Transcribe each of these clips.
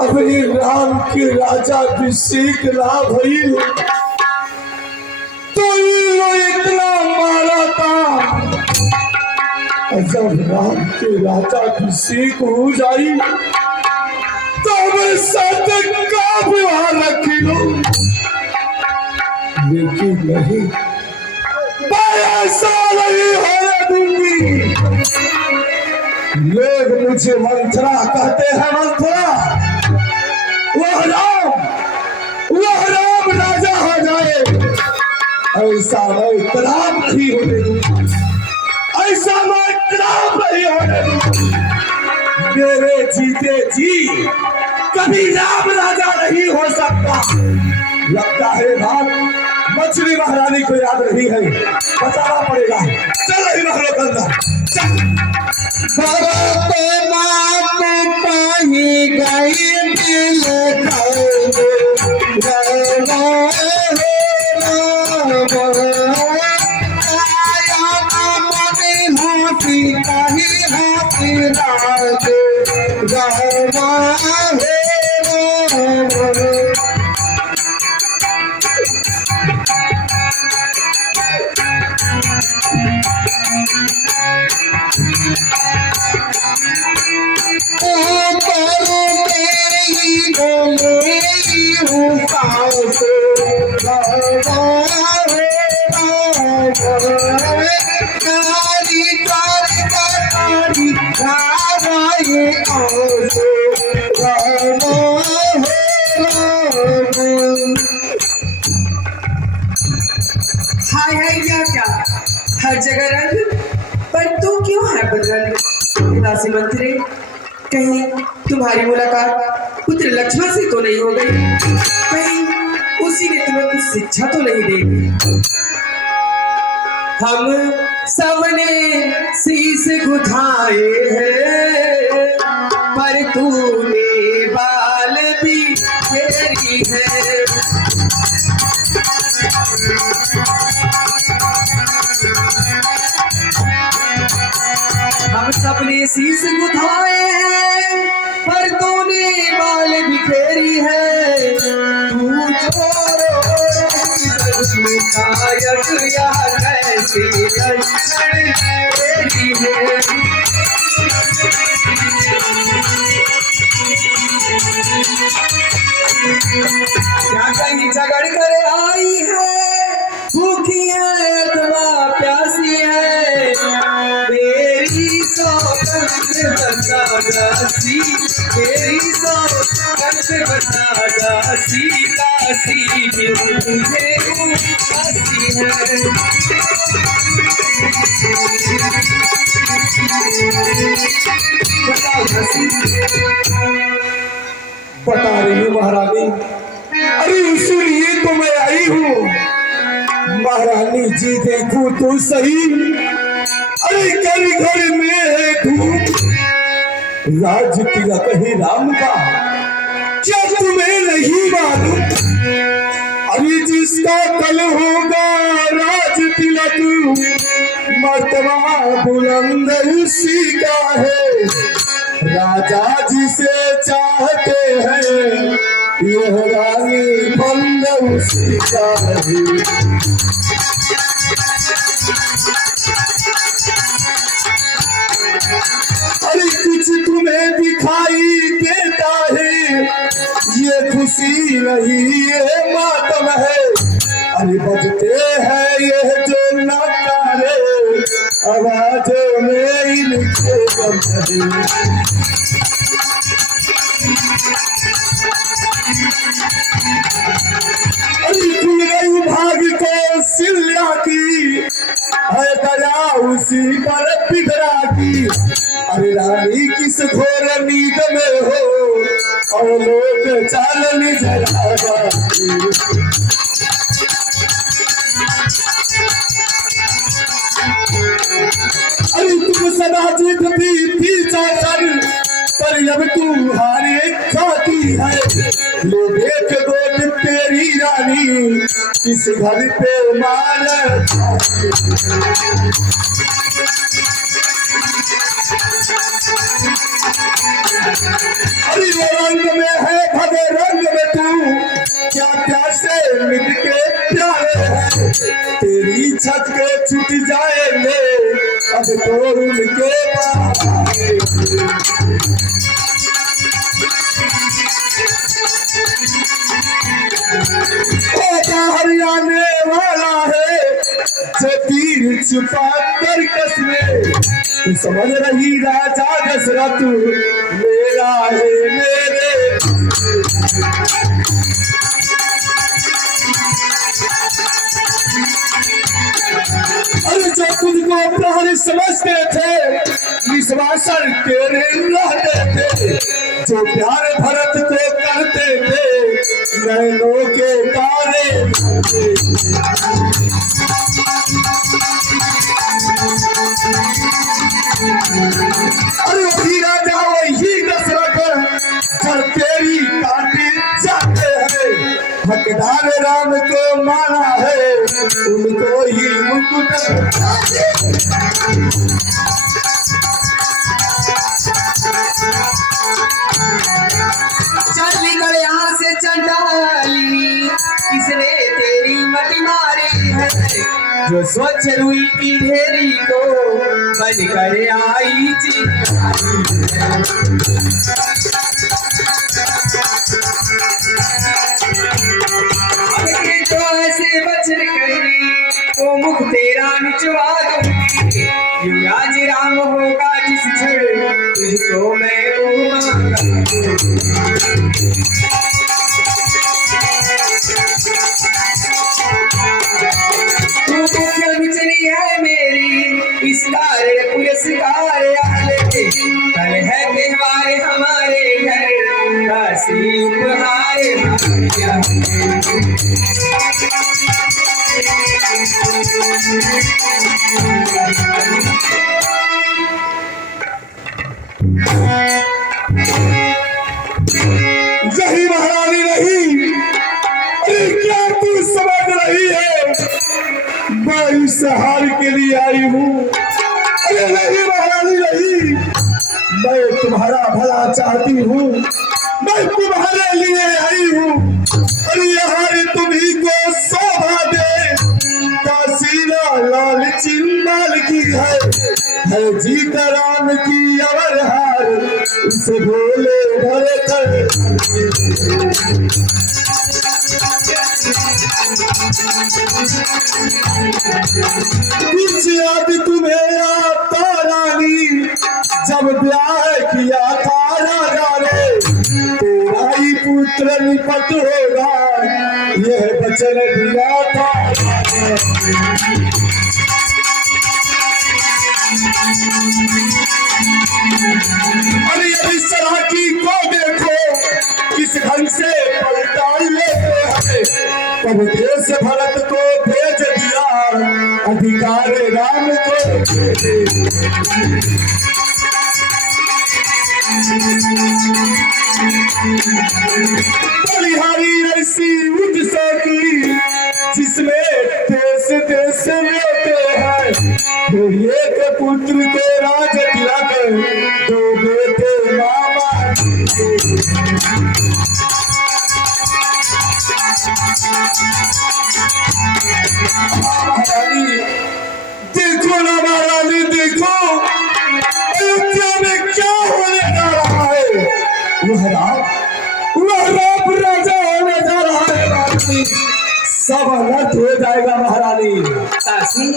अभी राम के राजा अभिषेक ना भई तो ये इतना मारा था। जब राम के राजा अभिषेक हो जाई तब सत्य का व्यवहार रखी लो, लेकिन नहीं, ऐसा नहीं होने दूंगी। लोग मुझे मंत्रा कहते हैं, मंत्रा। वह राम राजा हो जाए ऐसा मैं इकराम नहीं होने दूंगा, ऐसा मैं इकराम नहीं होने दूंगा। मेरे जीते जी कभी राम राजा नहीं हो सकता। लगता है बात मछली महारानी को याद नहीं है, बताना पड़ेगा। चल रही महलों के अंदर हाय हाय क्या हर जगह रंग, पर तू क्यों है बदल दासी मंत्री? कहीं तुम्हारी मुलाकात पुत्र लक्ष्मण से तो नहीं हो गई? कहीं उसी ने तुम्हें कुछ शिक्षा तो नहीं दी? हम सबने शीश गुथाए हैं पर तूने बाल भी फेरी है। हम सबने शीश गुथाए हैं पर तूने बाल बिखेरी है। तू नायक या कैसी लक्षण तेरी है। क्या कहीं झगड़ कर आई है, भूखी है अथवा प्यासी है? मेरी सौगंध बता दासी, मेरी सौगंध बता दासी, काशी में मुझे उदासी है। बताओ दासी। बता रही हूँ महारानी, अरे इसीलिए तो मैं आई हूँ। महारानी जी देखो तो सही, अरे घर घर में है धूप, राज तिलक है राम का, क्या तुम्हें नहीं मालूम? अरे जिसका कल होगा राज तिलक, मर्तबा बुलंद उसी का है। राजा जिसे चाहते हैं यह रानी बंद उसी का है। अरे कुछ तुम्हें दिखाई देता है, ये खुशी नहीं ये मातम है। अरे बजते हैं ये जो नगारे, आवाजों में इनके दम है। अरे भाग को सिल्ला की है दया उसी पर बिगड़ा की। अरे रानी किस घोर नींद में हो और लोग चालन जरा। अरे तुम सदा जीतती थी चाचन, पर अब तू हारे खाती है। ले देख गोद तेरी रानी किस घर पे मार। अरे रंग में है मिट के प्यारे हैं। तेरी छत के छूट जाएंगे अब तो उनके हरियाणे वाला है जो तीर छुपा कर कसमे। तू समझ रही राजा दशरथ मेरा है मेरे। अरे जो तुझको प्रहरी समझते थे विश्वासन तेरे रहते थे। जो प्यार भरत को करते थे नैनों के तारे। अरे वही राजा वही दशरथ जब तेरी काटी जाते हैं। हकदार राम को माना है उनको ही मुकुट। चल निकल यहाँ से चंडाली, किसने तेरी मति मारी है। जो स्वच्छ रुई की ढेरी को बन कर आई चिंगारी। तो ऐसे वचन कही तो मुख तेरा निचवा दूंगी। युवराज राम होगा जिस क्षण तुझको मैं वो मांगा। तू मुख्य बिचरी है मेरी इस कार्य पुरस्कार आले। कल है त्योहार हमारे घर काशी उपहार यही महारानी नहीं। अरे क्या तू समझ रही है मैं इस हार के लिए आई हूँ। अरे नहीं महारानी नहीं, मैं तुम्हारा भला चाहती हूँ। मैं तुम्हारे लिए आई हूँ। अरे ये हार तुम्ही को शोभा दे। काशीला लाल चिन्माल की है जीता राम की अवर हार। उसे बोले भरे कर कुछ याद तुम्हें आता रानी जब ब्याह किया था राजा ने। तेरा ही पुत्र निपट होगा यह वचन दिया था। अरे अभी सराकी को देखो किस ढंग से पलटा लेते हैं। तब देश भरत को भेज दिया अधिकार राम को। बलिहारी ऐसी उत्सव की जिसमें देश देश लेते हैं। तो एक पुत्र को राज तिलक दो बेटे मामा। देखो ना महारानी देखो अयोध्या में क्या होने जा रहा है। वह राम राजा होने जा रहा है। महारानी सब अनर्थ हो जाएगा। महारानी काशी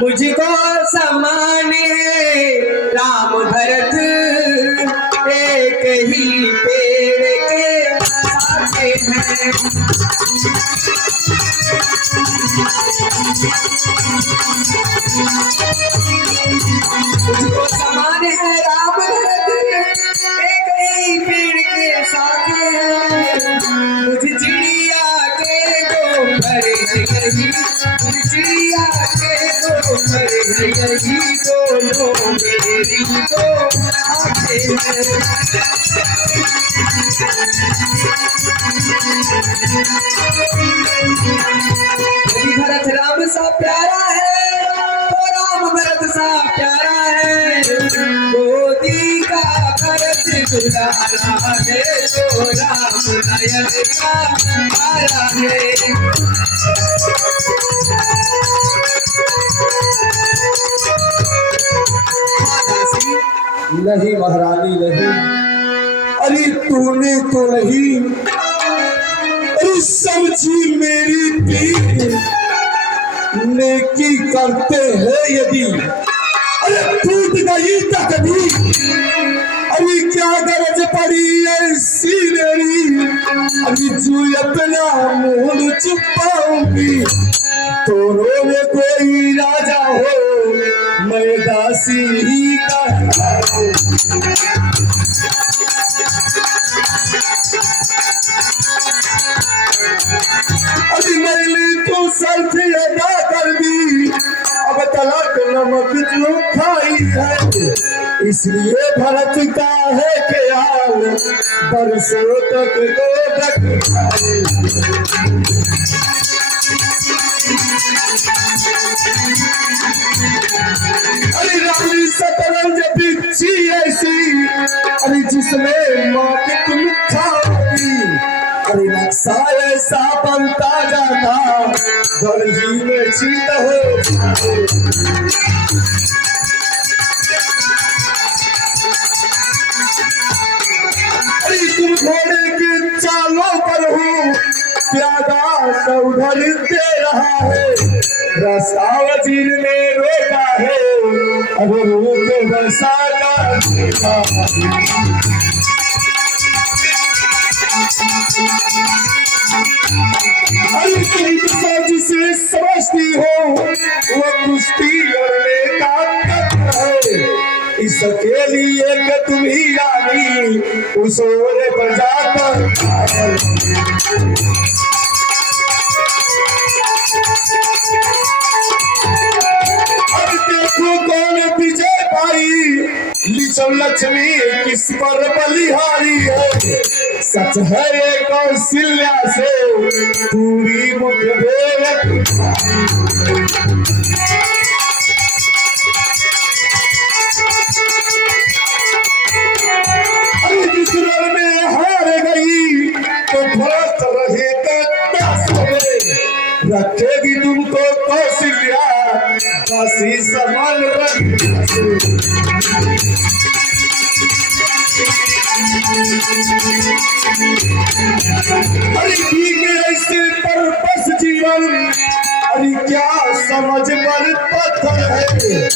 मुझको समान है राम भरत एक ही पेड़ के साथे हैं। मुझको समान है राम भरत एक ही पेड़ के साथे हैं। मुझे चिड़िया के दो घर यही, चिड़िया के दो घर यही, दोनों मेरी दो आंखें हैं। भरत राम सा प्यारा है तो राम भरत सा प्यारा है। गोदी का भरत दुलारा है तो राम नयन का तारा है। हाँ दासी, नहीं महारानी नहीं, अरे तूने तो नहीं, अरे समझी मेरी पीर नेकी करते हैं यदि, अरे टूट गई तकदीर, अभी क्या गरज पड़ी ऐसी मेरी, अभी जो अपना मुंह छुपाऊंगी, दोनों में कोई राजा हो मैं दासी ही कहलाऊं। अभी मैंने तो शर्त अदा कर दी, अब तलाक नमक जो खाई है, इसलिए भरत का है ख्याल बरसों तक गोदक अरे रानी शतरंज बिच्छी ऐसी, अरे जिसमें मौत तुम खाओगी, अरे नक्शा ऐसा बनता जाता दर्जी में चीत हो। अरे तुम घोड़े के चालों पर हो, प्यादा सौधर दे रहा है, रास्ता वजीर ने रोका है, अब रूप बरसा का अरे तुम जिसे समझती हो वो कुश्ती लड़ने का तत्व है, इसके लिए कि तुम ही रानी उस ओर पर जाकर अब देखो कौन विजय पाई, लिचम लक्ष्मी किस पर बलिहारी है, सच है ये कौशल्या से पूरी मुठभेड़। अरे जिस रण में हार गई तो भरत रहे रखेगी तुमको कौशल्या दासी समान रख। अरे ठीक है ऐसे पर बस जीवन, अरे क्या समझ पर पत्थर है,